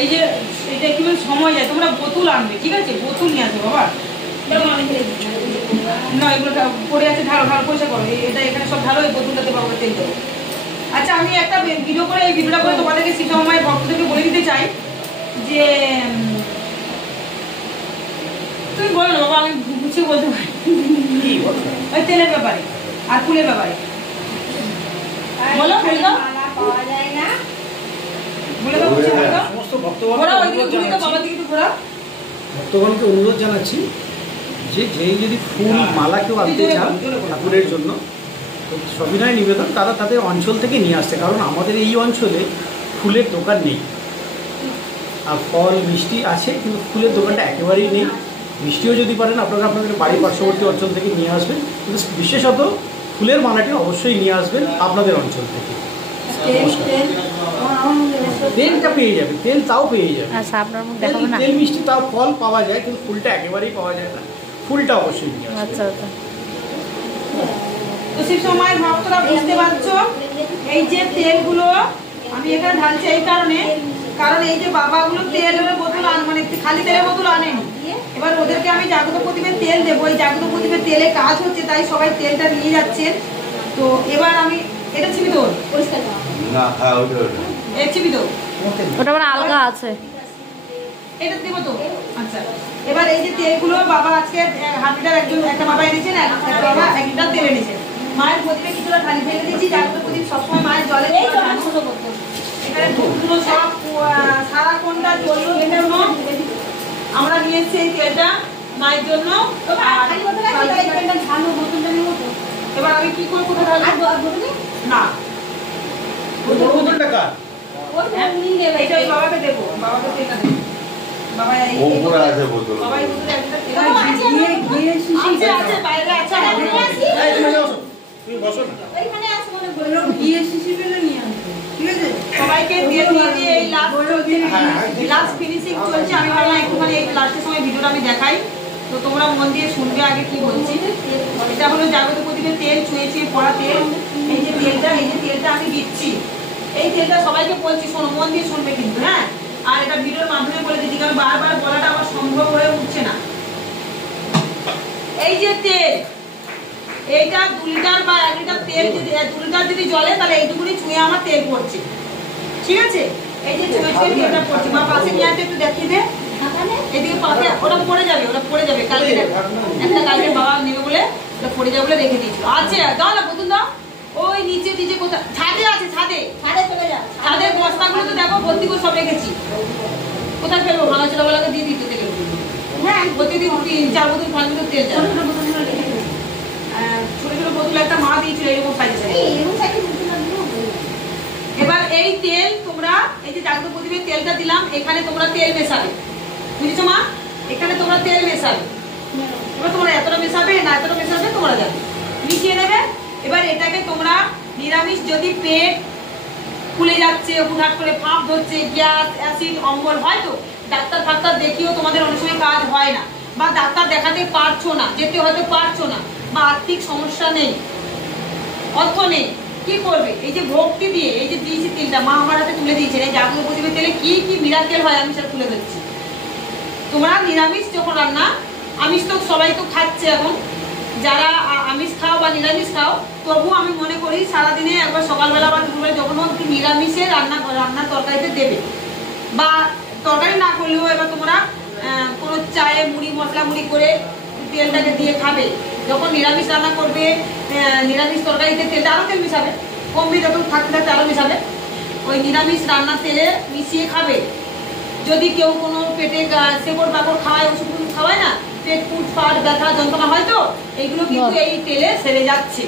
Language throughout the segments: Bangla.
এই যে এটা একটু সময় যায়, তোমরা বোতল আনবে, ঠিক আছে? বোতল নিয়ে আসবে বাবা। না এগুলো পড়ে আছে, ঢালো ঢালো পয়সা করো, এটা এখানে সব ঢালো, এই বোতলটাতে বাবা তেল দেবো। আচ্ছা আমি একটা ভিডিও করে, এই ভিডিওটা করে তোমাদেরকে সীতামায়ের ভক্তদেরকে বলে দিতে চাই যে তুমি বলো না বাবা, আমি গুছিয়ে বলতে পারি। ওই তেলের ব্যাপারে আর ফুলের ব্যাপারে বলো, বলে দাও। ভক্তগণকে অনুরোধ জানাচ্ছি যে যেই যদি ফুল মালা কেউ আনতে চান ঠাকুরের জন্য, সবিনয় নিবেদন তারা তাদের অঞ্চল থেকে নিয়ে আসছে, কারণ আমাদের এই অঞ্চলে ফুলের দোকান নেই। আর ফল মিষ্টি আছে কিন্তু ফুলের দোকানটা একেবারেই নেই। মিষ্টিও যদি পারেন আপনারা আপনাদের বাড়ির পার্শ্ববর্তী অঞ্চল থেকে নিয়ে আসবেন, কিন্তু বিশেষত ফুলের মালাটি অবশ্যই নিয়ে আসবেন আপনাদের অঞ্চল থেকে। তেলটা পেয়ে যাবে, তেল তাও পেয়ে যাবে, তেল মিষ্টি তাও ফল পাওয়া যায়, কিন্তু ফুলটা একেবারেই পাওয়া যায় না। ফুলটা অবশ্যই নিয়ে আসবে। আচ্ছা আচ্ছা। তো সেই সময় ভক্তরা বুঝতে পারছো, এই যে তেলগুলো আমি এখানে ঢালছি এই কারণে, কারণ এই যে বাবাগুলো তেলের বোতল মানে খালি তেলের বোতল আনেনি। এবার ওদেরকে আমি জাগ্রত প্রদীপের তেল দেবো, এই জাগ্রত প্রদীপের তেলে কাজ হচ্ছে, তাই সবাই তেলটা নিয়ে যাচ্ছেন। তো এবার আমি এটা ছিপি দেবো, ছিপি দেবো, ওটা মানে আলগা আছে, এটা দেবো তো। আচ্ছা এবার এই যে তেলগুলো বাবা আজকে হাফ লিটার একটা বাবা এনেছেন, একটা বাবা 1 লিটার তেল এনেছেন। মায়ের প্রদীপে কিছুটা ঢালি ফেলে দিয়েছি, জাগ্রত প্রদীপ সবসময় মায়ের জলে এখানে ধূপগুলো সব সারাক্ষণটা জ্বললো। আমরা নিয়ে এসেছি এই তেলটা মায়ের জন্য। এবার আমি কি করবো, কোথায় না বাবাকে দেবো, বাবাকে তেলটা দেবো। বাবা সবাইকে দিয়ে দিয়ে এই লাস্ট ফিনিশিং চলছে। আমি ভাবলাম একটুখানি এই লাস্টের সময় ভিডিওটা আমি দেখাই, তো তোমরা মন দিয়ে শুনবে আগে কি বলছি। এটা হলো জাগ্রত প্রদীপের তেল, চুয়ে পড়া তেল। এই যে তেলটা আমি দিচ্ছি, এই তেলটা সবাইকে বলছি, শোনো, মন দিয়ে শুনবে কিন্তু, হ্যাঁ? আর এটা ভিডিওর মাধ্যমে বলে দিচ্ছি, কারণ বারবার বলাটা আমার সম্ভব হয়ে উঠছে না। এই যে তেল, এইটা 2 লিটার বা 1 লিটার তেল, যদি 2 লিটার যদি জলে, তাহলে এইটুকুনি ছুঁয়ে আমার তেল পড়ছে, ঠিক আছে? এই যে ছুঁয়ে তেলটা পড়ছে। মা পাশে নিয়ে আসতে একটু দেখিয়ে দে, এদিকে পাশে, ওটা পড়ে যাবে, ওটা পড়ে যাবে। কালকে একটা কালকে বাবা নেবে বলে ওটা পড়ে যাবে বলে রেখে দিয়েছিল। আছে দাও না বোতল দাও, ওই নিচে কোথায় ছাদে আছে, ছাদে চলে যা, ছাদের বস্তাগুলো তো দেখো ভর্তি করে সব রেখেছি। কোথায় ফেলবো? ভাঙা ছোটবেলাকে দিয়ে দিতে তেল, হ্যাঁ প্রতিদিন 3-4 বোতল 5 বোতল তেল যায়। ছোট ছোট বোতল একটা মা দিয়েছিল এরকম সাইজে। এবার এই তেল তোমরা, এই যে জাগ্রত প্রদীপের তেলটা দিলাম, এখানে তোমরা তেল মেশাবে, বুঝেছো মা? এখানে তোমরা তেল মেশাবে। এবার তোমরা এতটা মেশাবে না এতটা মেশাবে তোমরা জানো, মিশিয়ে নেবে। এবার এটাকে তোমরা নিরামিষ, যদি পেট ফুলে যাচ্ছে, হুটহাট করে ফাঁপ ধরছে, গ্যাস অ্যাসিড অম্বল, হয়তো ডাক্তার দেখিও তোমাদের অনেক সময় কাজ হয় না, বা ডাক্তার দেখাতে পারছো না, যেতে হয়তো পারছো না, বা আর্থিক সমস্যা নেই, অর্থ নেই, কি করবে? এই যে ভক্তি দিয়ে এই যে দিয়েছি তেলটা, মা আমার হাতে তুলে দিয়েছেন, এই জাগ্রত প্রদীপের তেলে কি কি মিরাকেল হয় আমি সেটা তুলে ধরছি। তোমরা নিরামিষ যখন রান্না, আমিষ তো সবাই তো খাচ্ছে এখন, যারা আমিষ খাও বা নিরামিষ খাও, তবু আমি মনে করি সারাদিনে একবার সকালবেলা বা দুপুরবেলা যখন একটু নিরামিষে রান্নার তরকারিতে দেবে, বা তরকারি না করলেও এবার তোমরা কোনো চায়ে মুড়ি মশলা মুড়ি করে তেলটাকে দিয়ে খাবে। যখন নিরামিষ রান্না করবে, নিরামিষ তরকারিতে তেলটা আরও তেল মিশাবে, কমবে যত থাকতে থাকতে আরও মিশাবে, ওই নিরামিষ রান্নার তেলে মিশিয়ে খাবে। যদি কেউ কোনো পেটে শেকড় বাকড় খাওয়ায়, ওষুধ খাওয়ায় না, পেট ফুট ফাট ব্যথা যন্ত্রণা হয়তো, এইগুলো কিন্তু এই তেলে সেরে যাচ্ছে।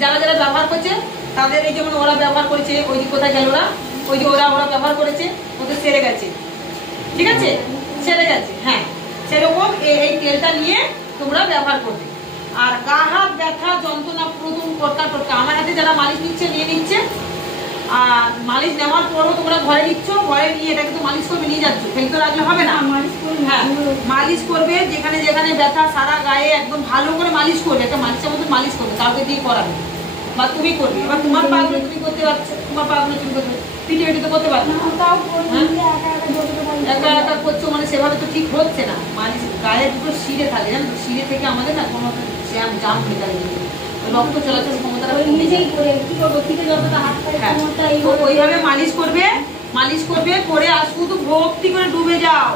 যারা যারা ব্যবহার করছে তাদের, এই যেমন ওরা ব্যবহার করেছে, ওই যে কোথায় গেল ওরা, ওই যে ওরা ব্যবহার করেছে, ওদের সেরে গেছে, ঠিক আছে? সেরে গেছে, হ্যাঁ। সেরকম এই তেলটা নিয়ে তোমরা ব্যবহার করবে। আর গা হাত ব্যথা যন্ত্রণা প্রথম টোটকা আমার হাতে যারা মালিশ নিচ্ছে নিয়ে নিচ্ছে, আর মালিশ নেওয়ার পরও তোমরা ঘরে নিচ্ছ, ঘরে নিয়ে এটাকে তো মালিশ করবে, নিয়ে যাচ্ছ, ফেলতে রাখলে হবে না। হ্যাঁ মালিশ করবে, যেখানে যেখানে ব্যথা সারা গায়ে একদম ভালো করে মালিশ করবে, একটা মালিশের মতো মালিশ করবে, কাউকে দিয়ে করাবে, বা তুমি করবে। এবার তোমার পাগুলো তুমি করতে পারছো, তোমার পাগুলো তুমি করবে, পিঠে পিঠে তো করতে পারবে একা একা করছো মানে সেভাবে তো ঠিক হচ্ছে না। মালিশ গায়ে দুটো শিরে থাকে জানো, শিরে থেকে আমাদের না কোনো জাম হয়ে থাকে, রক্ত চলাচল ক্ষমতাটা ওইভাবে মালিশ করবে। মালিশ করবে করে আর শুধু ভক্তি করে ডুবে যাও,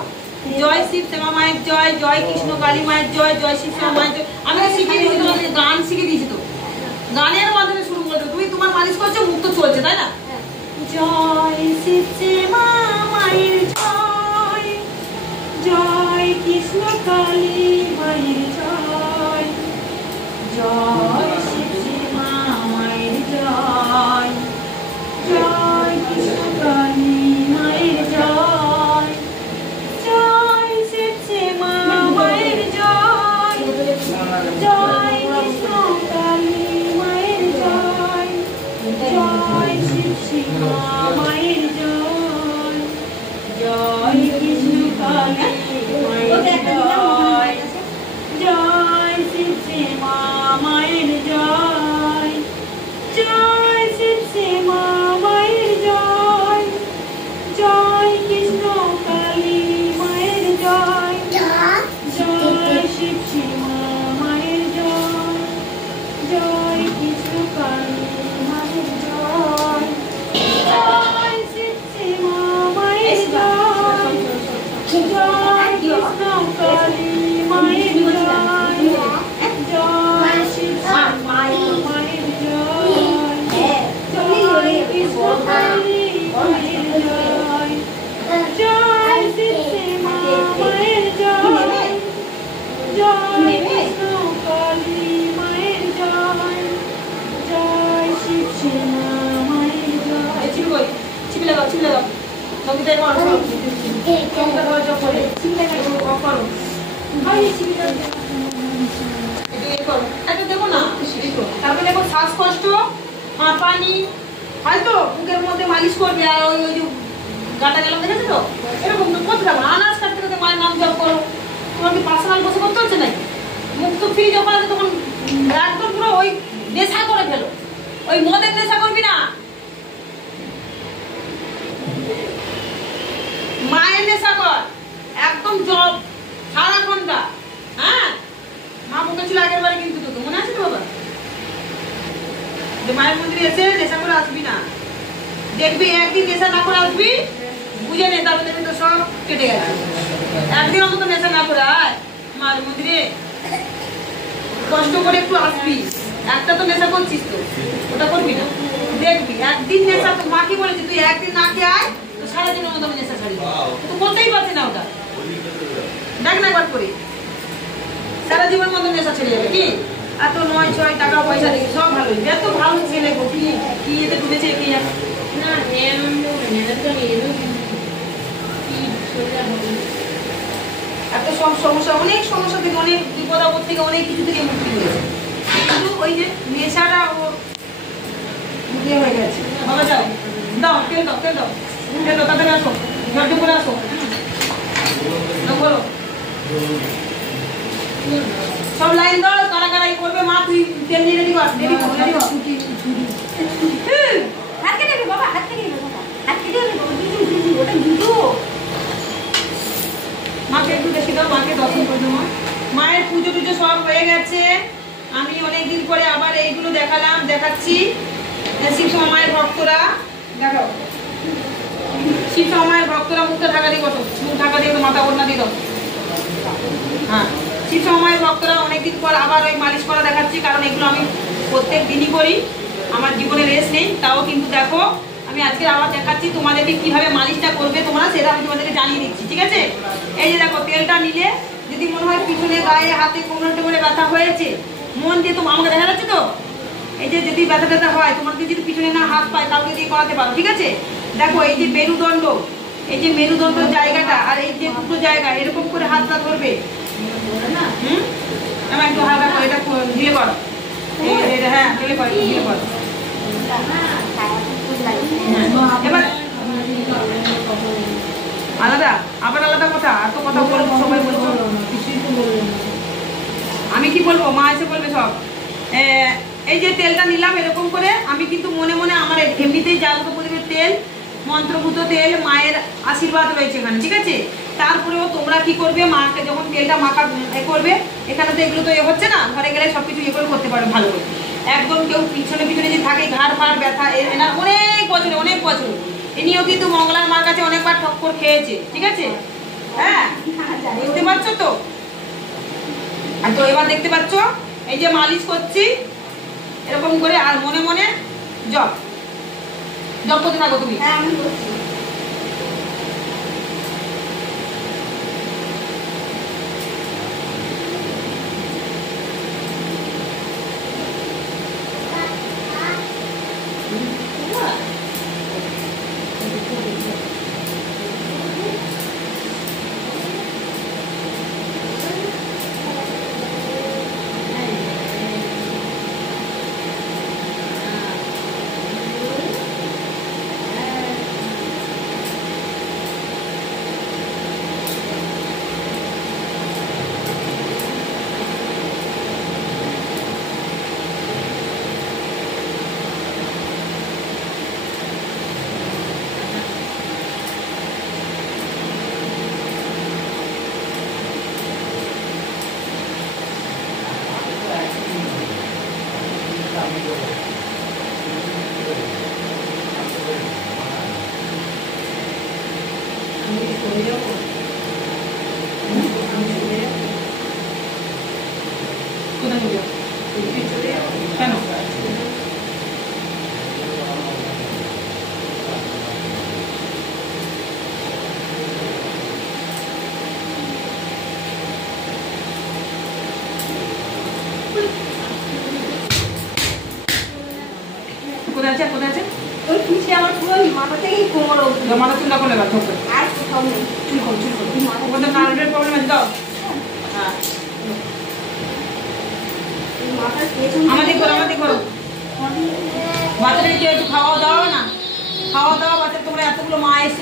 জয় শিব শ্যামা মায়ের জয়, জয় কৃষ্ণ কালী মায়ের জয়, জয় শিব শ্যামা মায়ের জয়। আমি শিখিয়ে দিয়েছি তোমাকে, গান শিখিয়ে দিয়েছি তো, গানের মাধ্যমে শুরু করছো। তুমি তোমার মালিশ করছো, মুখ তো চলছে তাই না? জয় শিব শ্যামা মায়ের জয়, জয় কৃষ্ণ কালী মায়ের জয়, জয় শিব শ্যামা মায়ের জয়, জয় কৃষ্ণ কালী মায়ের জয়, জয় শিব শ্যামা মায়ের জয়, জয় কৃষ্ণ কালী মায়ের জয়, জয় শিব শ্যামা মায়ের জয়, জয় কৃষ্ণ কালী মায়ের জয়, জয় শিব শ্যামা মায়ের জয়, জয় শিব শ্যামা মায়ের জয়, জয় কৃষ্ণ কালী মায়ের জয়, জয় শিব শ্যামা মায়ের জয়, জয় কৃষ্ণ কালী মায়ের জয়, জয় শিব শ্যামা মায়ের জয়, জয় কৃষ্ণ কালী মায়ের জয়, জয় শিব শ্যামা মায়ের জয়, জয় কৃষ্ণ কালী মায়ের জয়, জয় শিব শ্যামা মায়ের জয়, জয় কৃষ্ণ কালী মায়ের জয়, জয় শিব শ্যামা মায়ের জয়। চিপে লাগাও, চিপে লাগাও, সঙ্গীতের করো, সঙ্গীতের করো, জপ করে চিপে লাগাও, করো দেখো না। তারপরে দেখো শ্বাসকষ্ট, পানি হয়তো বুকের মধ্যে মালিশ করবে, আর ওই ওই যে গাটা গেলাম দেখেছো তো, এরকম করতে থাকো। আনাজ কাটতে কাটতে মায়ের নাম জপ করো। তোমার কি পার্সোনাল বসে করতে হচ্ছে নাকি? মুখ তো ফ্রি যখন আছে তখন একদম পুরো ওই নেশা করে ফেলো, ওই মদের নেশা করবি না, মায়ের নেশা কর, একদম জব সারাক্ষণটা। হ্যাঁ, মা বকেছিল আগের বারে, কিন্তু তোকে মনে আছে তো বাবা, যে মায়ের মন্দিরে এসে নেশা করে আসবি না। দেখবি একদিন নেশা না করে আসবি, বুঝে নে, তারপর দেখবি তো সব কেটে গেছে। একদিন অন্তত নেশা না করে আয় মায়ের মন্দিরে, কষ্ট করে একটু আসবি। একটা তো নেশা করছিস, তো ওটা করবি না। দেখবি একদিন নেশা, তো মা কি বলেছে, তুই একদিন না খেয়ে আয়, তো সারাদিনের মতো নেশা ছাড়ি। তো করতেই পারছি না ওটা, দেখ না একবার করে, সারা জীবন মতো নেশা ছেড়ে যাবে কি? এত 9-6 টাকা পয়সা দেখি সব ভালো, এত ভালো ছেলে গো, কি এতে ডুবেছে কি জানে না। এত সব সমস্যা, অনেক সমস্যা থেকে, অনেক বিপদ আপদ থেকে, অনেক কিছু থেকে মুক্তি হয়েছে, কিন্তু ওই যে নেশাটা ও মুক্তি হয়ে গেছে। বাবা যাও, দাও তেল দাও, তেল দাও, তেল দাও, তাড়াতাড়ি আসো, ঝড় করে আসো, বলো সব লাইন দাও, কারা কারা করবে। মা তুই তেল নিয়ে রেডি কর, রেডি কর, রেডি কর। হাত কেটে নেবে বাবা, হাত কেটে নেবে বাবা, হাত কেটে নেবে, ওটা দুটো। মাকে একটু বেশি দাও, মাকে দর্শন করে দাও। মায়ের পুজো টুজো সব হয়ে গেছে। আমি অনেকদিন পরে আবার এইগুলো দেখালাম, দেখাচ্ছি। শিব শ্যামা মায়ের ভক্তরা দেখাও, শিব শ্যামা মায়ের ভক্তরা মুখটা ঢাকা দিয়ে বসো, মুখ ঢাকা দিয়ে মাথা ওড়না দিয়ে দাও। হ্যাঁ, শিব শ্যামা মায়ের ভক্তরা অনেকদিন পর আবার ওই মালিশ করা দেখাচ্ছি, কারণ এগুলো আমি প্রত্যেক দিনই করি, আমার জীবনে রেস্ট নেই। তাও কিন্তু দেখো আমি আজকে আবার দেখাচ্ছি তোমাদেরকে কিভাবে মালিশটা করবে তোমরা, সেটা আমি তোমাদেরকে জানিয়ে দিচ্ছি, ঠিক আছে? এই যে দেখো, তেলটা নিলে যদি মনে হয় পিছনে গায়ে হাতে কোমরে টোমরে ব্যথা হয়েছে, মন দিয়ে, তো আমাকে দেখা যাচ্ছে তো, এই যে যদি ব্যথা ব্যথা হয় তোমাকে, যদি পিছনে না হাত পায় কাউকে দিয়ে করাতে পারো, ঠিক আছে? দেখো এই যে মেরুদণ্ড, এই যে মেরুদণ্ড জায়গাটা আর এই যে দুটো জায়গা এরকম করে হাতটা ধরবে, আমার একটু হালকা করে এটা ঢিলে করো, হ্যাঁ ঢিলে করো, ঢিলে করো। এবার আলাদা, আবার আলাদা কথা, এত কথা বলবো, সবাই বলবো, আমি কি বলবো, মা এসে বলবে সব। এই যে তেলটা নিলাম এরকম করে, আমি কিন্তু মনে মনে আমার এমনিতেই জাগ্রত প্রদীপের তেল মন্ত্রভূত তেল, মায়ের আশীর্বাদ রয়েছে এখানে, ঠিক আছে। তারপরেও তোমরা কি করবে, মাকে যখন তেলটা মাখা করবে, এখানে তো এগুলো তো হচ্ছে না, ঘরে গেলে সবকিছু করে করতে পারবে ভালো করে। একদম কেউ পিছনে পিছনে যে থাকে ঘাড় ফাড় ব্যথা, এনার অনেক বছর এ নিয়েও কিন্তু মঙ্গলার মার কাছে অনেকবার ঠক্কর খেয়েছে, ঠিক আছে। হ্যাঁ, বুঝতে পারছো তো। আর তো এবার দেখতে পাচ্ছ এই যে মালিশ করছি এরকম করে, আর মনে মনে জপ করতে থাকো তুমি। হ্যাঁ আমি করছি। কেন কোথায় আছে ওই পিঠে আমার পুরো মাথা থেকে কোমর অবধি। মাথা চুলটা করে এবার ঠোক করে আর কোথাও নেই। চুল করো ওখানে নার্ভের প্রবলেম আছে দাও। হ্যাঁ মাথার পেছন আমাদের করো বাচ্চাদেরকে একটু খাওয়া দাওয়া না, খাওয়া দাওয়া বাচ্চা, তোমরা এতগুলো মা এসে